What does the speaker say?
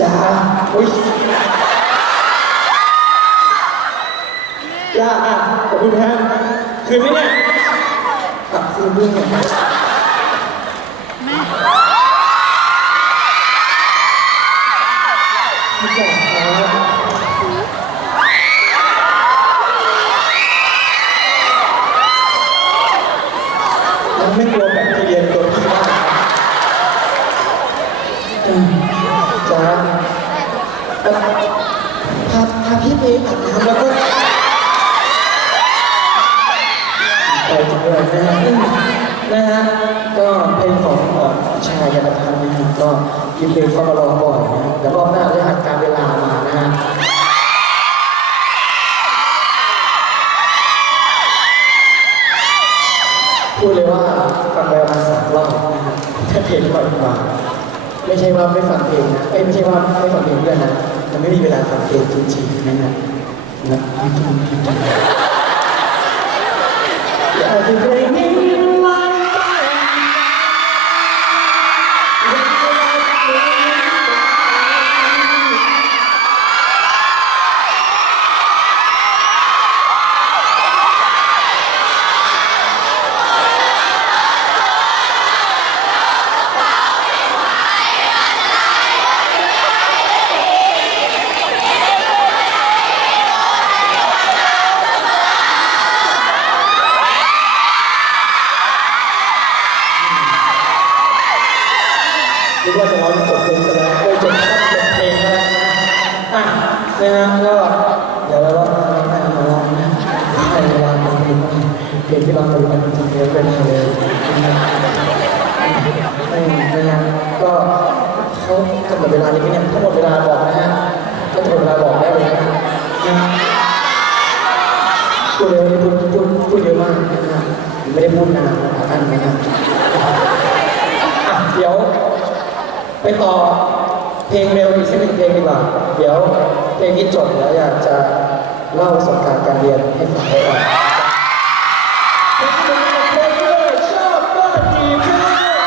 จ้าอุ้ยจ้าอะขอบคุณฮะคืนไหมเนี่ยกลับคืนด้วยเนี่จ่าครับมันไม่กลัวแบคทีเรียในตัวพี่บ้างอืม จ้าเอ่อพาพาพี่ไปอาบน้ำแล้วก็ไปจังเลยนะฮะอืมนะฮะก็เพลงของเอ่อชายยันพันธ์นะฮะก็ยิมเพลงเข้ามาร้องบ่อยนะฮะเดี๋ยวรอบหน้าจะหักการเวลามานะฮะพูดเลยว่าฟังไปประมาณสามรอบนะฮะถ้าเพลงก่อนมา ไม่ใช่ว่าไม่ฟังเพลงนะเอ้ยไม่ใช่ว่าไม่ฟังเพลงเพื่อนนะมันไม่มีเวลาฟังเพลงจริงๆนะฮะนะอยากจะเพลง นึกว่าจะร้องจบเพลงซะแล้วเอ้ยจบจบเพลงแล้วอะนะฮะก็เดี๋ยวเราลองมาลองมาลองนะใครเวลาฟังเพลงเพลงที่เราดูกันจริงๆแล้วเป็นอะไรเลยไม่นะฮะก็เขากำหนดเวลานี้ไหมเนี่ยถ้าหมดเวลาบอกนะฮะถ้าหมดเวลาบอกได้เลยนะนะฮะพูดเร็วนี่พูดพูดพูดเยอะมากนะฮะไม่ได้พูดนานนะท่านนะฮะอะเดี๋ยว ไปต่อเพลงเร็วอีกสักหนึ่งเพลงดีกว่า เดี๋ยวเพลงนี้จบแล้วอยากจะเล่าประสบการณ์การเรียนให้ฟังด้วย